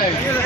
Yeah.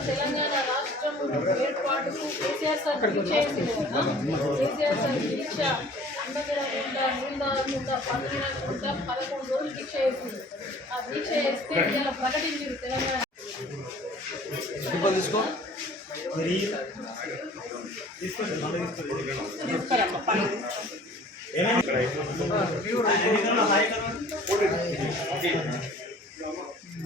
Telangana రాష్ట్రం ఏర్పాటుకు KCR sir దీక్ష కేసీఆర్ సార్ దీక్ష ఉండకుండా నిందాకుండా పదకొండు రోజులు దీక్ష చేసింది ఆ దీక్ష చేస్తే ఇలా ప్రకటించింది తెలంగాణ.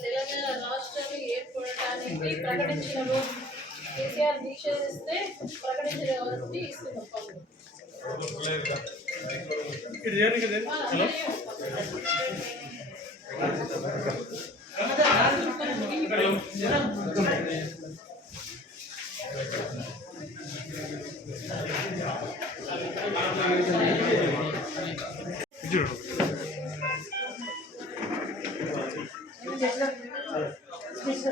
తెలంగాణ రాష్ట్రాన్ని ఏర్పడటానికి ప్రకటించిన రోజు కేసీఆర్ దీక్ష చేస్తే ప్రకటించిన కాబట్టి ఇస్తున్నాం పనులు. ఆ, ఎవరే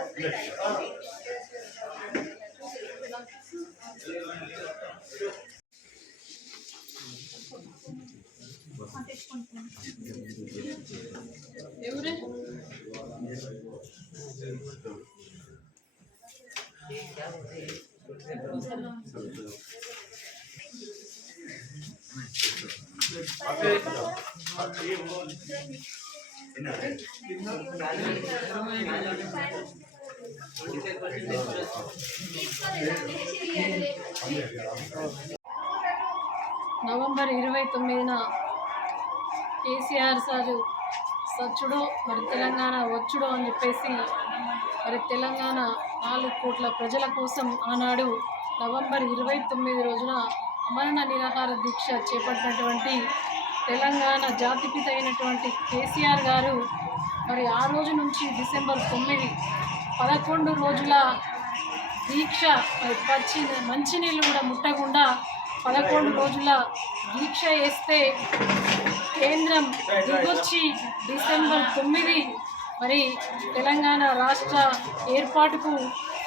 నవంబర్ ఇరవై తొమ్మిదిన కేసీఆర్ సారు సచ్చుడో మరి తెలంగాణ వచ్చుడో అని చెప్పేసి మరి తెలంగాణ నాలుగు కోట్ల ప్రజల కోసం ఆనాడు నవంబర్ ఇరవై తొమ్మిది రోజున అమరణ నిరాహార దీక్ష చేపట్టినటువంటి తెలంగాణ జాతిపిత అయినటువంటి కేసీఆర్ గారు మరి ఆ రోజు నుంచి డిసెంబర్ తొమ్మిది పదకొండు రోజుల దీక్ష పచ్చి మంచినీళ్ళు కూడా ముట్టకుండా పదకొండు రోజుల దీక్ష వేస్తే కేంద్రం దిగొచ్చి డిసెంబర్ తొమ్మిది మరి తెలంగాణ రాష్ట్ర ఏర్పాటుకు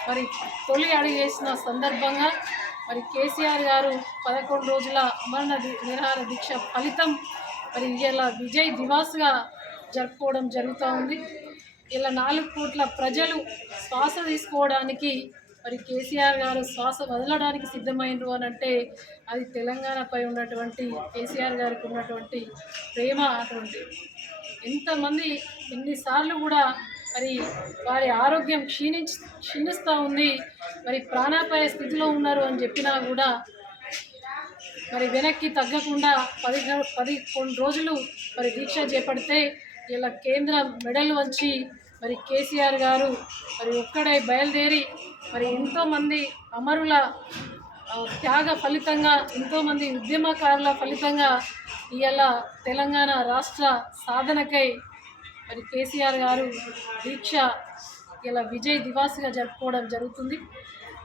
మరి తొలి అడుగేసిన సందర్భంగా మరి కేసీఆర్ గారు పదకొండు రోజుల అమరణ ది- నిరాహార దీక్ష ఫలితం మరి ఇలా విజయ్ దివాస్గా జరుపుకోవడం జరుగుతూ ఉంది. ఇలా నాలుగు కోట్ల ప్రజలు శ్వాస తీసుకోవడానికి మరి కేసీఆర్ గారు శ్వాస వదలడానికి సిద్ధమైనరు అని అంటే అది తెలంగాణపై ఉన్నటువంటి కేసీఆర్ గారికి ఉన్నటువంటి ప్రేమ అటువంటి ఎంతమంది ఎన్నిసార్లు కూడా మరి వారి ఆరోగ్యం క్షీణించి క్షీణిస్తూ ఉంది మరి ప్రాణాపాయ స్థితిలో ఉన్నారు అని చెప్పినా కూడా మరి వెనక్కి తగ్గకుండా పది పది కొన్ని రోజులు మరి దీక్ష చేపడితే ఇలా కేంద్రం మెడలు వచ్చి మరి కేసీఆర్ గారు మరి ఒక్కడే బయలుదేరి మరి ఎంతోమంది అమరుల త్యాగ ఫలితంగా ఎంతోమంది ఉద్యమకారుల ఫలితంగా ఇవాళ తెలంగాణ రాష్ట్ర సాధనకై మరి కేసీఆర్ గారు దీక్ష ఇలా విజయ్ దివాస్గా జరుపుకోవడం జరుగుతుంది.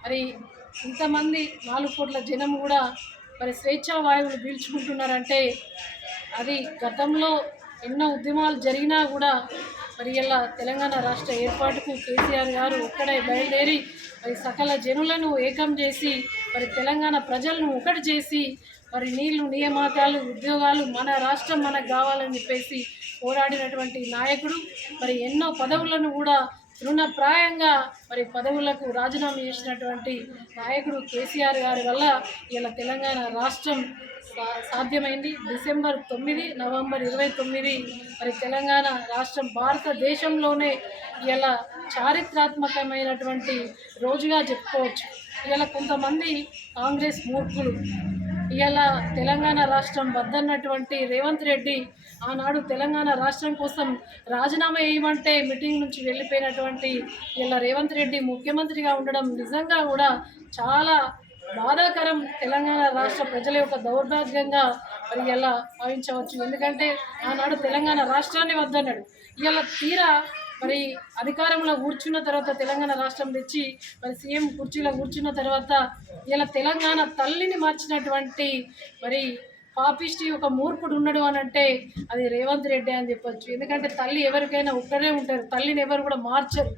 మరి ఇంతమంది నాలుగు కోట్ల జనం కూడా మరి స్వేచ్ఛా వాయువులు పీల్చుకుంటున్నారంటే అది గతంలో ఎన్నో ఉద్యమాలు జరిగినా కూడా మరి ఇలా తెలంగాణ రాష్ట్ర ఏర్పాటుకు కేసీఆర్ గారు ఒక్కడే బయలుదేరి మరి సకల జనులను ఏకం చేసి మరి తెలంగాణ ప్రజలను ఒకటి చేసి మరి నీళ్ళు నియామకాలు ఉద్యోగాలు మన రాష్ట్రం మనకు కావాలని చెప్పేసి పోరాడినటువంటి నాయకుడు. మరి ఎన్నో పదవులను కూడా తృణప్రాయంగా మరి పదవులకు రాజీనామా చేసినటువంటి నాయకుడు కేసీఆర్ గారి వల్ల ఇలా తెలంగాణ రాష్ట్రం సాధ్యమైంది. డిసెంబర్ తొమ్మిది నవంబర్ ఇరవై తొమ్మిది. మరి తెలంగాణ రాష్ట్రం భారతదేశంలోనే ఇలా చారిత్రాత్మకమైనటువంటి రోజుగా చెప్పుకోవచ్చు. ఇలా కొంతమంది కాంగ్రెస్ మూర్ఖులు ఇలా తెలంగాణ రాష్ట్రం వద్దన్నటువంటి రేవంత్ రెడ్డి ఆనాడు తెలంగాణ రాష్ట్రం కోసం రాజీనామా వేయమంటే మీటింగ్ నుంచి వెళ్ళిపోయినటువంటి ఇలా రేవంత్ రెడ్డి ముఖ్యమంత్రిగా ఉండడం నిజంగా కూడా చాలా బాధాకరం తెలంగాణ రాష్ట్ర ప్రజల యొక్క దౌర్భాగ్యంగా మరి ఎలా భావించవచ్చు. ఎందుకంటే ఆనాడు తెలంగాణ రాష్ట్రాన్ని వద్దన్నాడు. ఇలా తీరా మరి అధికారంలో కూర్చున్న తర్వాత తెలంగాణ రాష్ట్రం తెచ్చి మరి సీఎం కుర్చీలో కూర్చున్న తర్వాత ఇలా తెలంగాణ తల్లిని మార్చినటువంటి మరి పాపిష్టి ఒక మూర్ఖుడు ఉన్నాడు అని అంటే అది రేవంత్ రెడ్డి అని చెప్పొచ్చు. ఎందుకంటే తల్లి ఎవరికైనా ఒక్కరే ఉంటారు. తల్లిని ఎవరు కూడా మార్చరు.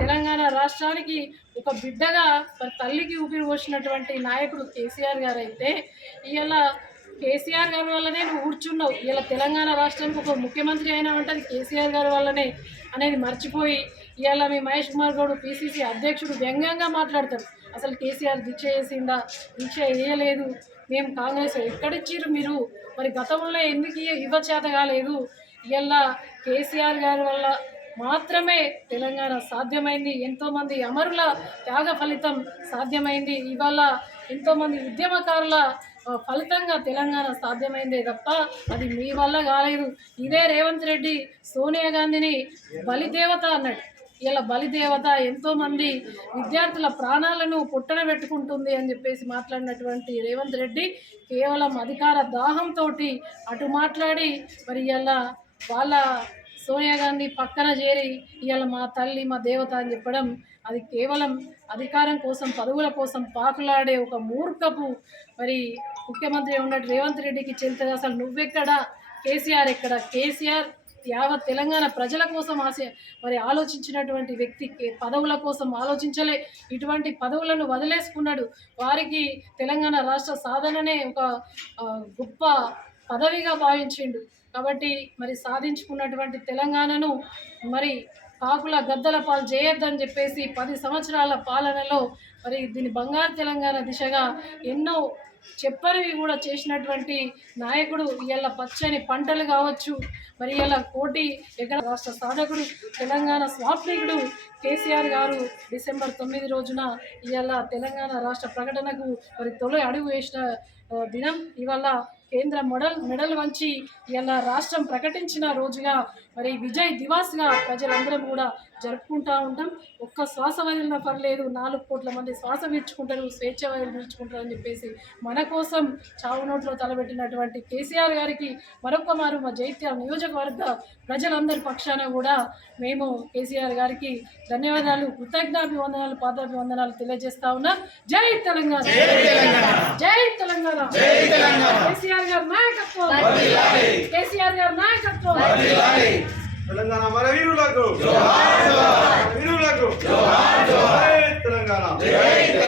తెలంగాణ రాష్ట్రానికి ఒక బిడ్డగా మరి తల్లికి ఊపిరి పోసినటువంటి నాయకుడు కేసీఆర్ గారు అయితే ఇవాళ కేసీఆర్ గారి వల్లనే నువ్వు కూర్చున్నావు. ఇలా తెలంగాణ రాష్ట్రానికి ఒక ముఖ్యమంత్రి అయినా అంటే అది కేసీఆర్ గారి వల్లనే అనేది మర్చిపోయి ఇవాళ మీ మహేష్ కుమార్ గౌడ్ పిసిసి అధ్యక్షుడు వ్యంగ్యంగా మాట్లాడతారు. అసలు కేసీఆర్ దీక్ష చేసిందా? దీక్ష వేయలేదు మేము కాంగ్రెస్ ఎక్కడిచ్చిర్రు మీరు? మరి గతంలో ఎందుకు ఇవ్వచేత కాలేదు? ఇవాళ కేసీఆర్ గారి వల్ల మాత్రమే తెలంగాణ సాధ్యమైంది. ఎంతోమంది అమరుల త్యాగ ఫలితం సాధ్యమైంది. ఇవాళ ఎంతోమంది ఉద్యమకారుల ఫలితంగా తెలంగాణ సాధ్యమైందే తప్ప అది మీ వల్ల కాలేదు. ఇదే రేవంత్ రెడ్డి సోనియా గాంధీని బలిదేవత అన్నాడు. ఇలా బలిదేవత ఎంతోమంది విద్యార్థుల ప్రాణాలను పుట్టన పెట్టుకుంటుంది అని చెప్పేసి మాట్లాడినటువంటి రేవంత్ రెడ్డి కేవలం అధికార దాహంతో అటు మాట్లాడి మరి ఇలా వాళ్ళ సోనియా గాంధీ పక్కన చేరి ఇవాళ మా తల్లి మా దేవత అని చెప్పడం అది కేవలం అధికారం కోసం పదవుల కోసం పాకులాడే ఒక మూర్ఖపు మరి ముఖ్యమంత్రి ఉన్నట్టు రేవంత్ రెడ్డికి చెల్తుంది అసలు నువ్వెక్కడ? కేసీఆర్ ఎక్కడ? కేసీఆర్ యావత్ తెలంగాణ ప్రజల కోసం ఆశ మరి ఆలోచించినటువంటి వ్యక్తి పదవుల కోసం ఆలోచించలే. ఇటువంటి పదవులను వదిలేసుకున్నాడు. వారికి తెలంగాణ రాష్ట్ర సాధననే ఒక గొప్ప పదవిగా భావించిండు. కాబట్టి మరి సాధించుకున్నటువంటి తెలంగాణను మరి కాకుల గద్దల పాలు చేయొద్దని చెప్పేసి పది సంవత్సరాల పాలనలో మరి దీని బంగారు తెలంగాణ దిశగా ఎన్నో చెప్పరివి కూడా చేసినటువంటి నాయకుడు ఇవాళ పచ్చని పంటలు కావచ్చు మరి ఇలా కోటి ఎక్కడ రాష్ట్ర సాధకుడు తెలంగాణ స్వాప్నికుడు కేసీఆర్ గారు డిసెంబర్ తొమ్మిది రోజున ఇవాళ తెలంగాణ రాష్ట్ర ప్రకటనకు మరి తొలి అడుగు వేసిన దినం ఇవాళ కేంద్ర మెడల్ మెడల్ వంచి ఇలా రాష్ట్రం ప్రకటించిన రోజుగా మరి విజయ్ దివాస్గా ప్రజలందరం కూడా జరుపుకుంటా ఉంటాం. ఒక్క శ్వాస వదిలిన పర్లేదు నాలుగు కోట్ల మంది శ్వాస పీల్చుకుంటారు స్వేచ్ఛ వదిలి పీల్చుకుంటారు అని చెప్పేసి మన కోసం చావు నోట్లో తలబెట్టినటువంటి కేసీఆర్ గారికి మరొక మారు మా జైత్య నియోజకవర్గ ప్రజలందరి పక్షాన కూడా మేము కేసీఆర్ గారికి ధన్యవాదాలు కృతజ్ఞాభివందనాలు పాదాభివందనాలు తెలియజేస్తా ఉన్నాం. జై తెలంగాణ! జై తెలంగాణ! కేసీఆర్ గారి నాయకత్వం! కేసీఆర్ గారి నాయకత్వం! తెలంగాణ మన వీరులకు. వీరులకు. తెలంగాణ.